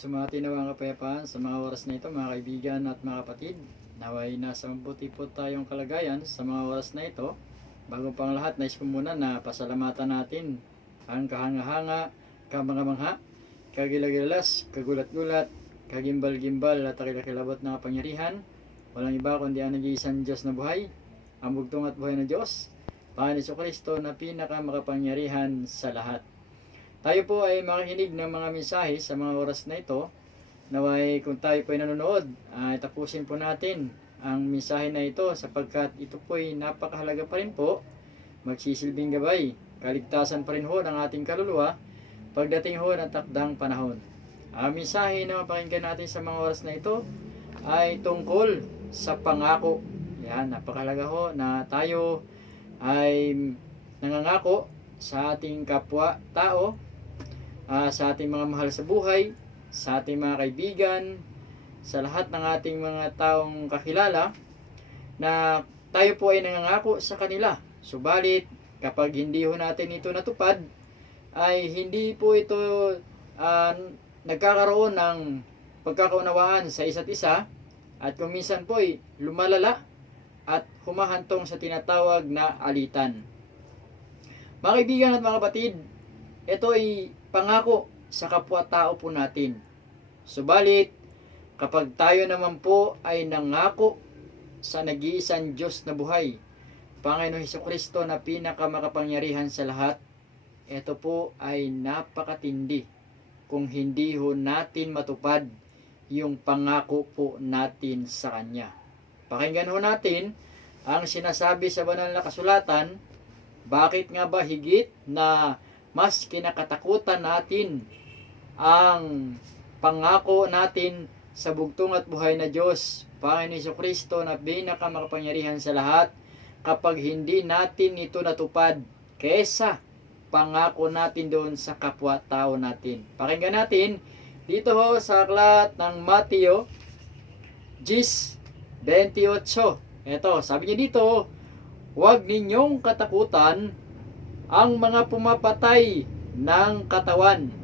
Sumati nawang kapayapaan sa mga oras na ito, mga kaibigan at mga kapatid. Naway nasa mabuti po tayong kalagayan sa mga oras na ito. Bago pang lahat, nais ko muna na pasalamatan natin ang kahanga-hanga, kamangha-mangha, kagilagilas, kagulat-gulat, kagimbal-gimbal at kakilakilabot na kapangyarihan. Walang iba kundi ang nag-iisang Diyos na buhay, ang bugtong at buhay na Diyos, Panginoon Kristo na pinakamakapangyarihan sa lahat. Tayo po ay makikinig ng mga mensahe sa mga oras na ito. Naway kung tayo po ay nanonood, ay tapusin po natin ang mensahe na ito sapagkat ito po ay napakahalaga pa rin po. Magsisilbing gabay, kaligtasan pa rin ho ng ating kaluluwa pagdating ho ng takdang panahon. Ang mensahe na mapakinggan natin sa mga oras na ito ay tungkol sa pangako. Yan, napakahalaga ho na tayo ay nangangako sa ating kapwa-tao, sa ating mga mahal sa buhay, sa ating mga kaibigan, sa lahat ng ating mga taong kakilala, na tayo po ay nangangako sa kanila. Subalit, kapag hindi ho natin ito natupad, ay hindi po ito nagkakaroon ng pagkakaunawaan sa isa't isa, at kung minsan po ay lumalala at humahantong sa tinatawag na alitan. Mga kaibigan at mga kapatid, ito ay pangako sa kapwa-tao po natin. Subalit, kapag tayo naman po ay nangako sa nag-iisang Diyos na buhay, Panginoon Hesukristo na pinakamakapangyarihan sa lahat, ito po ay napakatindi kung hindi ho natin matupad yung pangako po natin sa Kanya. Pakinggan ho natin ang sinasabi sa banal na kasulatan. Bakit nga ba higit na mas kinakatakutan natin ang pangako natin sa bugtong at buhay na Diyos, Panginoon Hesukristo na pinakamakapangyarihan sa lahat, kapag hindi natin ito natupad kesa pangako natin doon sa kapwa-tao natin? Pakinggan natin dito ho sa aklat ng Mateo 10:28. Ito, sabi niya dito, huwag ninyong katakutan ang mga pumapatay ng katawan,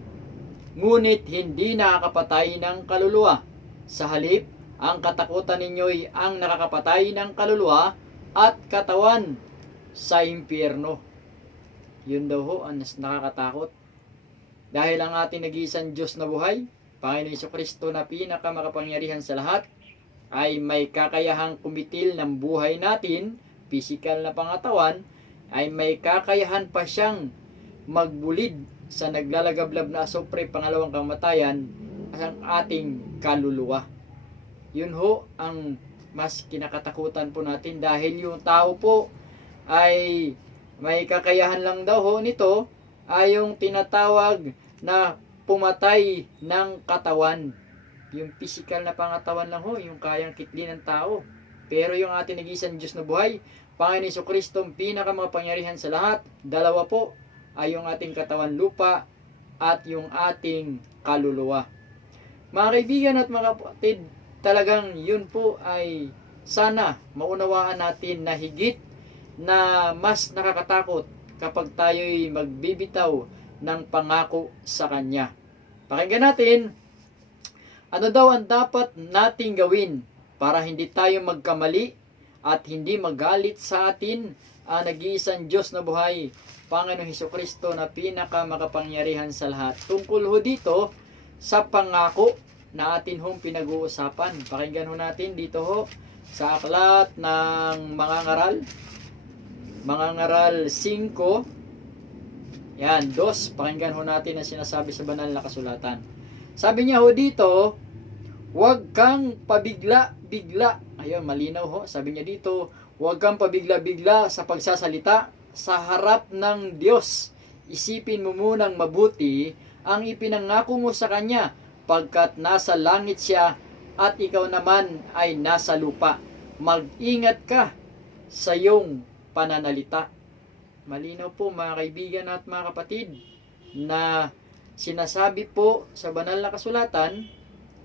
ngunit hindi nakakapatay ng kaluluwa. Sa halip, ang katakutan ninyo'y ang nakakapatay ng kaluluwa at katawan sa impyerno. Yun daw ho ang nakakatakot. Dahil ang ating nag-iisang Diyos na buhay, Panginoon Hesukristo na pinakamakapangyarihan sa lahat, ay may kakayahang kumitil ng buhay natin, pisikal na pangatawan, ay may kakayahan pa siyang magbulid sa naglalagablab na asupre, pangalawang kamatayan, ang ating kaluluwa. Yun ho ang mas kinakatakutan po natin, dahil yung tao po ay may kakayahan lang daw ho nito ay yung tinatawag na pumatay ng katawan. Yung physical na pangatawan lang ho, yung kayang kitli ng tao. Pero yung ating nag-iisang Diyos na buhay, Panginoon Hesukristo, pinakamakapangyarihan sa lahat, dalawa po ay yung ating katawan lupa at yung ating kaluluwa. Mga kaibigan at mga kapatid, talagang yun po ay sana maunawaan natin na higit na mas nakakatakot kapag tayo'y magbibitaw ng pangako sa Kanya. Pakinggan natin, ano daw ang dapat nating gawin para hindi tayo magkamali at hindi magalit sa atin ang nag-iisang Diyos na buhay, Panginoon Hesukristo na pinakamakapangyarihan sa lahat. Tungkol ho dito sa pangako na atin hong pinag-uusapan. Pakinggan ho natin dito ho sa aklat ng Mga Ngaral 5, yan, 2. Pakinggan ho natin ang sinasabi sa banal na kasulatan. Sabi niya ho dito, huwag kang pabigla-bigla. Ayun, malinaw ho. Sabi niya dito, huwag kang pabigla-bigla sa pagsasalita sa harap ng Diyos. Isipin mo munang mabuti ang ipinangako mo sa Kanya, pagkat nasa langit siya at ikaw naman ay nasa lupa. Mag-ingat ka sa iyong pananalita. Malinaw po mga kaibigan at mga kapatid na sinasabi po sa banal na kasulatan,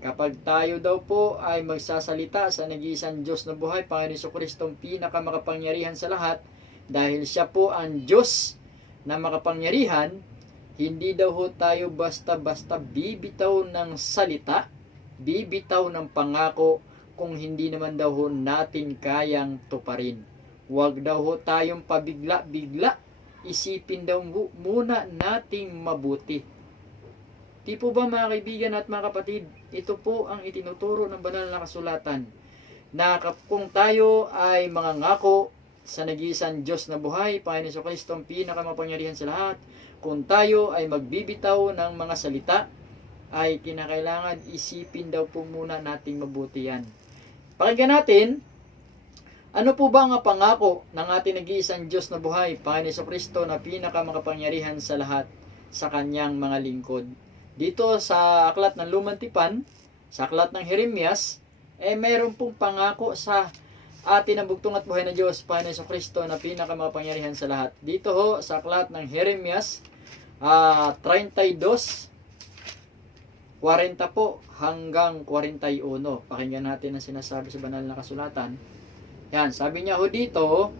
kapag tayo daw po ay magsasalita sa nag-iisang Diyos na buhay, Panginoon Hesukristo, pinakamakapangyarihan sa lahat, dahil siya po ang Diyos na makapangyarihan, Hindi daw ho tayo basta-basta bibitaw ng salita, bibitaw ng pangako kung hindi naman daw ho natin kayang tuparin. Huwag daw ho tayong pabigla-bigla, isipin daw muna nating mabuti. Di po ba mga kaibigan at mga kapatid, ito po ang itinuturo ng banal na kasulatan, na kung tayo ay mangangako sa nag-iisang Diyos na buhay, Panginoon Kristo ang pinakamakapangyarihan sa lahat, kung tayo ay magbibitaw ng mga salita, ay kinakailangan isipin daw po muna nating mabuti yan. Pakinggan natin, ano po ba ang pangako ng ating nag-iisang Diyos na buhay, Panginoon Kristo na pinakamakapangyarihan sa lahat sa kanyang mga lingkod? Dito sa aklat ng Lumang Tipan, sa aklat ng Jeremias, mayroon pong pangako sa atin ang bugtong at buhay na Diyos, Panginoon Kristo na pinakamakapangyarihan sa lahat. Dito ho, sa aklat ng Jeremias, 32, 40 po hanggang 41. Pakinggan natin ang sinasabi sa banal na kasulatan. Yan, sabi niya ho dito,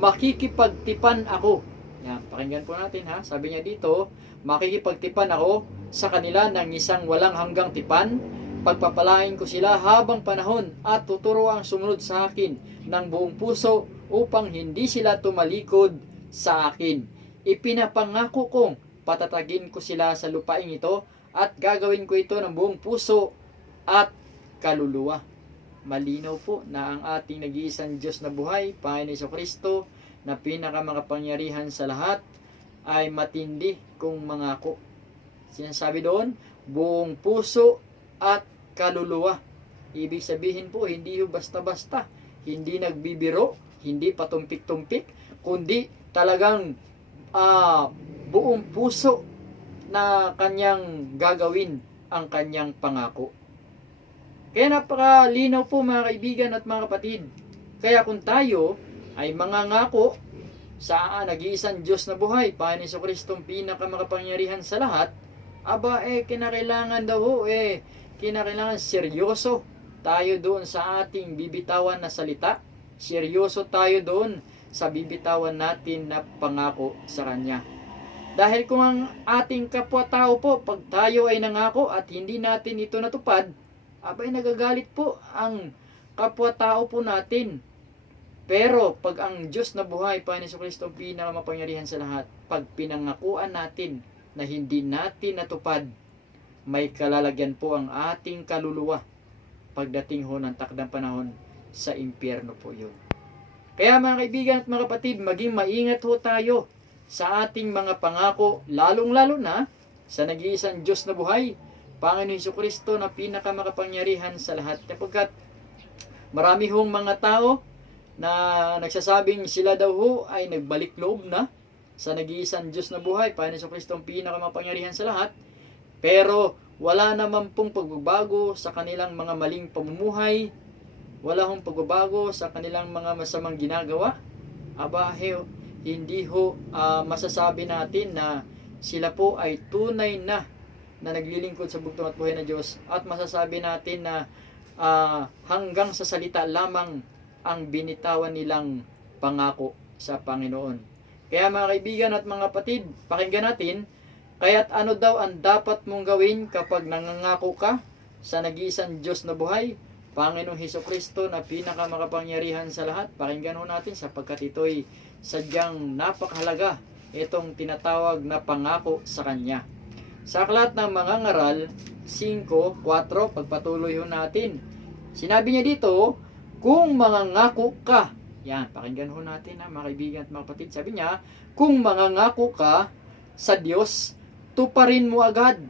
makikipagtipan ako. Yan, pakinggan po natin ha. Sabi niya dito, makikipagtipan ako sa kanila ng isang walang hanggang tipan. Pagpapalain ko sila habang panahon at tuturo ang sumunod sa akin ng buong puso upang hindi sila tumalikod sa akin. Ipinapangako kong patatagin ko sila sa lupaing ito at gagawin ko ito ng buong puso at kaluluwa. Malinaw po na ang ating nag-iisang Diyos na buhay, Panginoon Kristo, na pinakamakapangyarihan sa lahat, ay matindi kung mangako. Sinasabi doon, buong puso at kaluluwa. Ibig sabihin po, hindi basta-basta, hindi nagbibiro, hindi patumpik-tumpik, kundi talagang buong puso na kanyang gagawin ang kanyang pangako. Kaya napakalinaw po mga kaibigan at mga kapatid. Kaya kung tayo ay mangangako sa nag-iisang Diyos na buhay, Panginoon Kristong pinakamakapangyarihan sa lahat, kinakailangan daw kinakailangan seryoso tayo doon sa ating bibitawan na salita. Seryoso tayo doon sa bibitawan natin na pangako sa Kanya. Dahil kung ang ating kapwa-tao po, pag tayo ay nangako at hindi natin ito natupad, nagagalit po ang kapwa-tao po natin. Pero pag ang Diyos na buhay, Panginoon Kristo, pinakamapangyarihan sa lahat, pag pinangakuan natin na hindi natin natupad, may kalalagyan po ang ating kaluluwa pagdating ho ng takdang panahon sa impyerno po yun. Kaya mga kaibigan at mga kapatid, maging maingat ho tayo sa ating mga pangako, lalong-lalo na sa nag-iisang Diyos na buhay, Panginoon Kristo na pinakamakapangyarihan sa lahat. Kapagkat marami hong mga tao na nagsasabing sila daw ho ay nagbalik loob na sa nag-iisang Diyos na buhay, Panginoon Kristo ang pinakamakapangyarihan sa lahat, pero wala naman pong pagbabago sa kanilang mga maling pamumuhay, wala hong pagbabago sa kanilang mga masamang ginagawa. Hindi ho masasabi natin na sila po ay tunay na naglilingkod sa bugtong at buhay na Diyos, at masasabi natin na hanggang sa salita lamang ang binitawan nilang pangako sa Panginoon. Kaya mga kaibigan at mga kapatid, pakinggan natin, kaya't ano daw ang dapat mong gawin kapag nangangako ka sa nag-iisang Diyos na buhay, Panginoong Hesukristo na pinakamakapangyarihan sa lahat. Pakinggan ho natin sapagkat ito'y sadyang napakahalaga, itong tinatawag na pangako sa Kanya. Sa aklat ng mga ngaral 5:4, pagpatuloy ho natin. Sinabi niya dito, kung mangangako ka, yan, pakinggan ho natin mga kaibigan at mga kapatid. Sabi niya, kung mangangako ka sa Diyos, tuparin mo agad.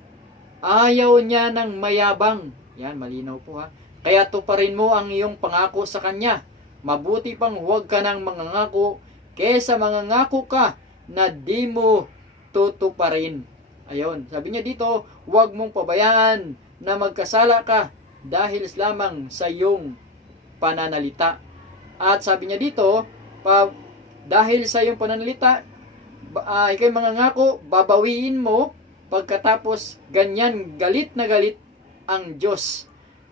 Ayaw niya ng mayabang. Yan, malinaw po ha. Kaya tuparin mo ang iyong pangako sa Kanya. Mabuti pang huwag ka nang mangangako kesa mangangako ka na di mo tutuparin. Ayun, sabi niya dito, huwag mong pabayaan na magkasala ka dahil lamang sa iyong pananalita. At sabi niya dito, dahil sa iyong pananalita, ikay mangangako, babawiin mo, pagkatapos ganyan galit na galit ang Diyos.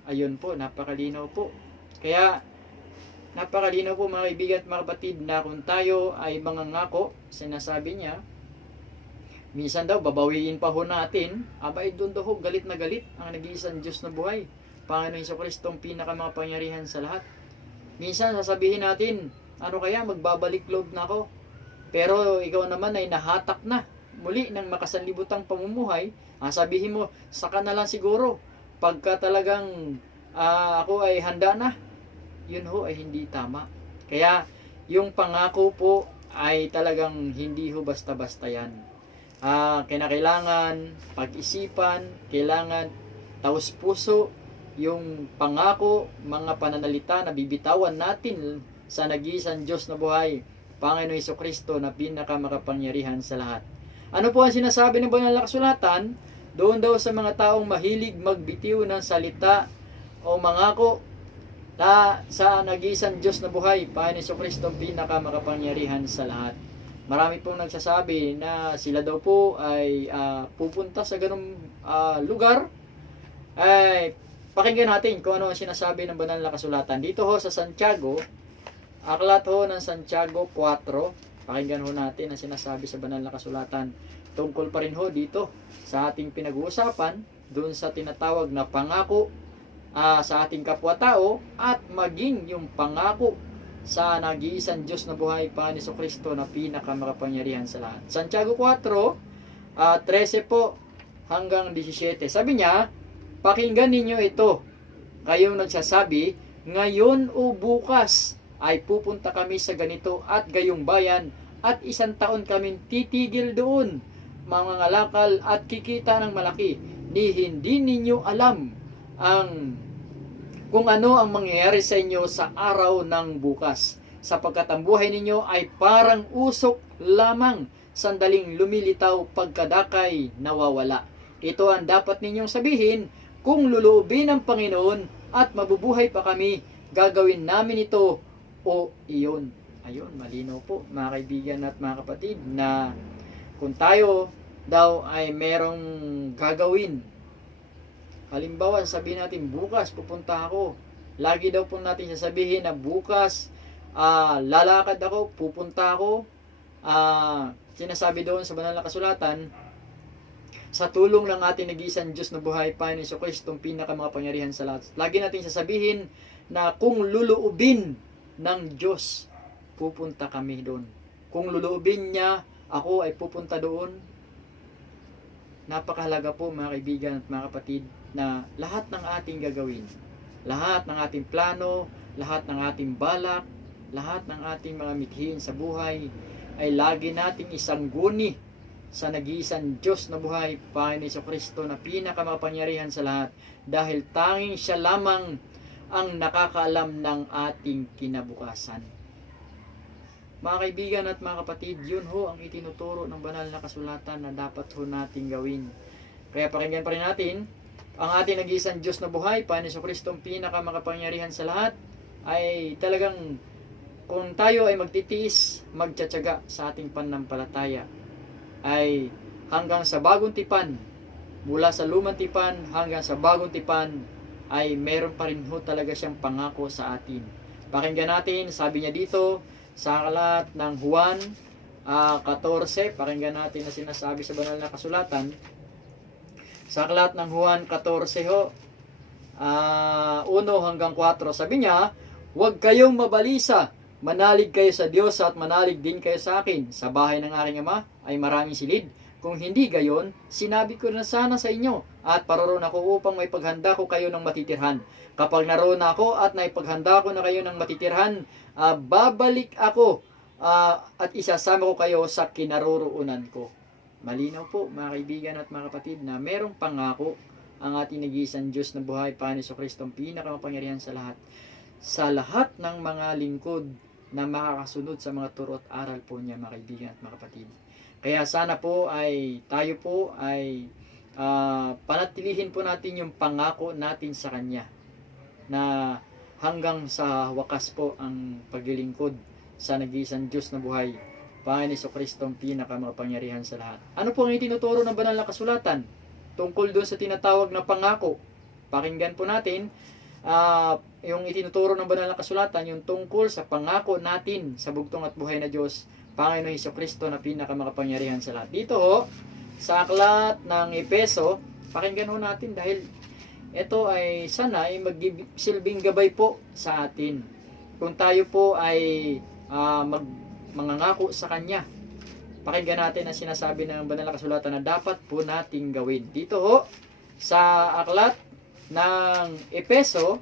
Ayun po, napakalinaw po. Kaya, napakalinaw po mga kaibigan at mga kapatid na kung tayo ay mangangako, sinasabi niya, Minsan daw, babawiin pa ho natin. Abay, doon daw ho, galit na galit ang nag-iisang Diyos na buhay. Panginoon Hesukristo ang pinakamakapangyarihan sa lahat. Minsan, sasabihin natin, ano kaya, magbabalik loob na ako. Pero ikaw naman ay nahatak na muli ng makasanlibutang pamumuhay. Sabihin mo, saka na lang siguro. Pagka talagang ako ay handa na, yun ho ay hindi tama. Kaya, yung pangako po ay talagang hindi ho basta-basta yan. Kinakailangan pag-isipan, kailangan taos puso yung pangako, mga pananalita na bibitawan natin sa nag-iisang Diyos na buhay, Panginoon Hesukristo na pinakamakapangyarihan sa lahat. Ano po ang sinasabi ng banal na kasulatan? Doon daw sa mga taong mahilig magbitiw ng salita o mangako na sa nag-iisang Diyos na buhay, Panginoon Hesukristo ang pinakamakapangyarihan sa lahat. Marami pong nagsasabi na sila daw po ay pupunta sa ganung lugar. Ay, pakinggan natin kung ano ang sinasabi ng banal na kasulatan. Dito ho sa Santiago, aklat ho ng Santiago 4, pakinggan ho natin ang sinasabi sa banal na kasulatan. Tungkol pa rin ho dito sa ating pinag-uusapan, doon sa tinatawag na pangako sa ating kapwa-tao at maging yung pangako sa nag-iisang Diyos na buhay, Panginoon Hesukristo na pinakamakapangyarihan sa lahat. Santiago 4, 13 po hanggang 17. Sabi niya, pakinggan ninyo ito, kayong nagsasabi, ngayon o bukas ay pupunta kami sa ganito at gayong bayan at 1 taon kami titigil doon, mga ngalakal at kikita ng malaki, ni hindi ninyo alam kung ano ang mangyayari sa inyo sa araw ng bukas, sapagkat ang buhay ninyo ay parang usok lamang, sandaling lumilitaw pagkadakay nawawala. Ito ang dapat ninyong sabihin, kung luluubin ng Panginoon at mabubuhay pa kami, gagawin namin ito o iyon. Ayun, malinaw po mga kaibigan at mga kapatid na kung tayo daw ay merong gagawin. Halimbawa, sabihin natin, bukas pupunta ako. Lagi daw po natin sasabihin na bukas lalakad ako, pupunta ako. Sinasabi doon sa banal na kasulatan, sa tulong ng ating nag-iisang Diyos na buhay, Panginoon Hesukristo, ang pinakamakapangyarihan sa lahat. Lagi natin sasabihin na kung luluubin ng Diyos, pupunta kami doon. Kung luluubin niya, ako ay pupunta doon. Napakahalaga po mga kaibigan at mga kapatid na lahat ng ating gagawin, lahat ng ating plano, lahat ng ating balak, lahat ng ating mga mithiin sa buhay ay lagi nating isangguni sa nag-iisang Diyos na buhay, Panginoon Hesukristo na pinakamakapangyarihan sa lahat, dahil tanging siya lamang ang nakakaalam ng ating kinabukasan. Mga kaibigan at mga kapatid, yun ho ang itinuturo ng banal na kasulatan na dapat ho nating gawin. Kaya pakinggan pa rin natin, ang ating nag-iisang Diyos na buhay, Panginoon Hesukristo ang pinakamakapangyarihan sa lahat, ay talagang kung tayo ay magtitiis, magtsatsaga sa ating pananampalataya, ay hanggang sa bagong tipan, mula sa lumang tipan hanggang sa bagong tipan, ay meron pa rin ho talaga siyang pangako sa atin. Pakinggan natin, sabi niya dito, sa aklat ng Juan 14, pakinggan natin na sinasabi sa banal na kasulatan. Sa aklat ng Juan 14 ho, 1 hanggang 4, sabi niya, huwag kayong mabalisa, manalig kayo sa Diyos at manalig din kayo sa akin. Sa bahay ng aking Ama ay maraming silid. Kung hindi gayon, sinabi ko na sana sa inyo, at paroroon ako upang may paghanda ko kayo ng matitirhan. Kapag naroon ako at naipaghanda ko na kayo ng matitirhan, babalik ako at isasama ko kayo sa kinaroroonan ko. Malinaw po mga kaibigan at mga kapatid na merong pangako ang ating nag-iisang Diyos na buhay, Panginoon Hesukristo, ang pinakamakapangyarihan sa lahat. Sa lahat ng mga lingkod na makakasunod sa mga turo at aral po niya, mga kaibigan at mga kapatid. Kaya sana po ay tayo po ay panatilihin po natin yung pangako natin sa Kanya na hanggang sa wakas po ang paglilingkod sa nag-iisang Diyos na buhay, Panginoon Hesukristo, ang pinakamakapangyarihan sa lahat. Ano po ang itinuturo ng banal na kasulatan tungkol doon sa tinatawag na pangako? Pakinggan po natin yung itinuturo ng banal na kasulatan, yung tungkol sa pangako natin sa bugtong at buhay na Diyos, Panginoon Hesukristo na pinakamakapangyarihan sa lahat. Dito ho, sa aklat ng Epeso, pakinggan ho natin dahil ito ay sana ay magsilbing gabay po sa atin. Kung tayo po ay mangangako sa Kanya, pakinggan natin ang sinasabi ng banal na kasulatan na dapat po nating gawin. Dito ho, sa aklat ng Epeso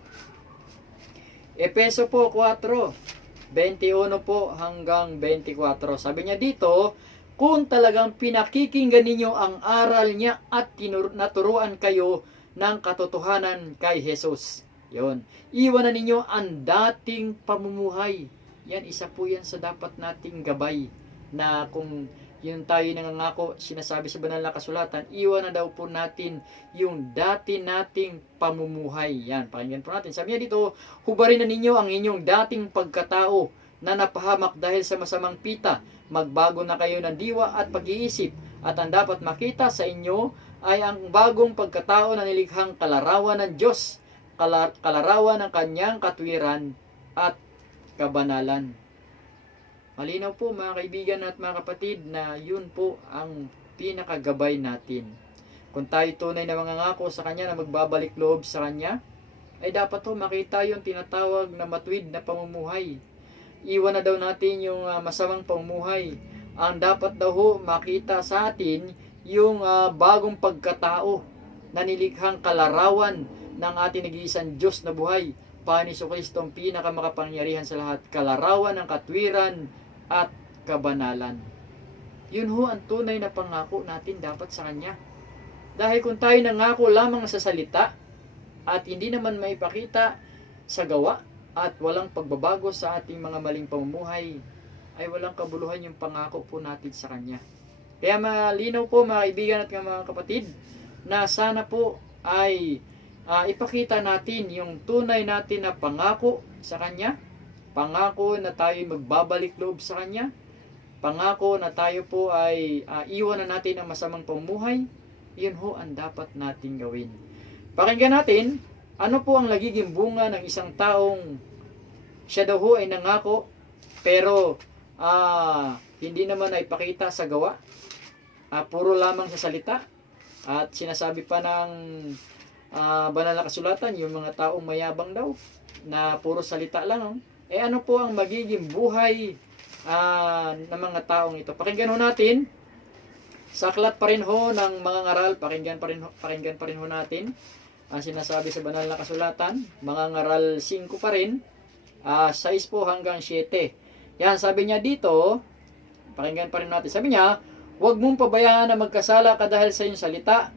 po 4:21 po hanggang 24. Sabi niya dito, kung talagang pinakikinggan ninyo ang aral niya at naturuan kayo ng katotohanan kay Jesus. Yon. Iwanan ninyo ang dating pamumuhay. Yan, isa po yan sa dapat nating gabay. Na kung yun tayo nangangako, sinasabi sa banal na kasulatan, iwanan daw po natin yung dati nating pamumuhay. Yan, pakinggan po natin. Sabi niya dito, hubarin na ninyo ang inyong dating pagkatao na napahamak dahil sa masamang pita. Magbago na kayo ng diwa at pag-iisip, at ang dapat makita sa inyo ay ang bagong pagkatao na nilikhang kalarawan ng Diyos, kalarawan ng kanyang katwiran at kabanalan. Malinaw po mga kaibigan at mga kapatid na yun po ang pinakagabay natin. Kung tayo tunay na mangangako sa Kanya na magbabalik loob sa Kanya, ay dapat po makita yung tinatawag na matuwid na pamumuhay. Iwan na daw natin yung masamang pamumuhay. Ang dapat daw ho makita sa atin yung bagong pagkatao na nilikhang kalarawan ng ating nag-iisang Diyos na buhay. Panginoon Kristo ang pinakamakapangyarihan sa lahat. Kalarawan ng katwiran at kabanalan. Yun ho ang tunay na pangako natin dapat sa Kanya. Dahil kung tayo nangako lamang sa salita at hindi naman maipakita sa gawa, at walang pagbabago sa ating mga maling pamumuhay, ay walang kabuluhan yung pangako po natin sa Kanya. Kaya malinaw po mga kaibigan at mga kapatid, na sana po ay ipakita natin yung tunay natin na pangako sa Kanya, pangako na tayo magbabalik loob sa Kanya, pangako na tayo po ay iwanan natin ang masamang pamumuhay. Yun ho ang dapat natin gawin. Pakinggan natin, ano po ang nagiging bunga ng isang taong siya daw ho ay nangako pero hindi naman ay pakita sa gawa, puro lamang sa salita, at sinasabi pa ng banal na kasulatan yung mga taong mayabang daw na puro salita lang. Ano po ang magiging buhay ng mga taong ito? Pakinggan ho natin sa aklat pa rin ho ng mga ngaral, pakinggan pa rin ho natin ang sinasabi sa banal na kasulatan, mga ngaral 5 pa rin, 6 po hanggang 7. Yan, sabi niya dito, pakinggan pa rin natin. Sabi niya, huwag mong pabayaan na magkasala ka dahil sa iyong salita.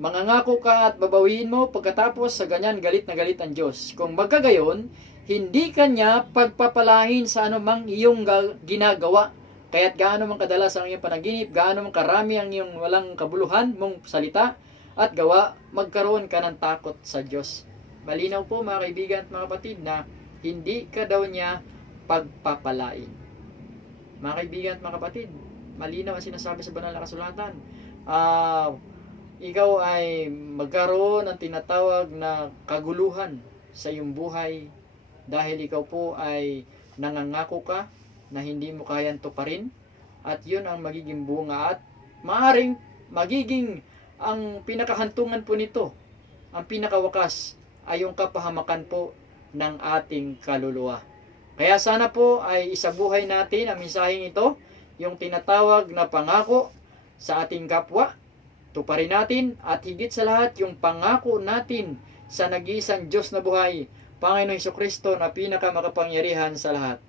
Mangangako ka at babawiin mo, pagkatapos sa ganyan galit na galit ang Diyos. Kung magkagayon, hindi kanya pagpapalahin sa anumang iyong ginagawa. Kaya't gaano man kadalas ang iyong panaginip, gaano man karami ang iyong walang kabuluhan mong salita at gawa, magkaroon ka ng takot sa Diyos. Malinaw po mga kaibigan at mga kapatid na hindi ka daw niya pagpapalain. Mga kaibigan at mga kapatid, malinaw ang sinasabi sa banal na kasulatan. Ikaw ay magkaroon ng tinatawag na kaguluhan sa iyong buhay dahil ikaw po ay nangangako ka na hindi mo kayang tuparin, at yun ang magiging bunga, at maaring magiging ang pinakahantungan po nito, ang pinakawakas ay yung kapahamakan po ng ating kaluluwa. Kaya sana po ay isabuhay natin ang mensaheng ito, yung tinatawag na pangako sa ating kapwa. Tuparin natin, at higit sa lahat yung pangako natin sa nag-iisang Diyos na buhay, Panginoon Hesukristo na pinakamakapangyarihan sa lahat.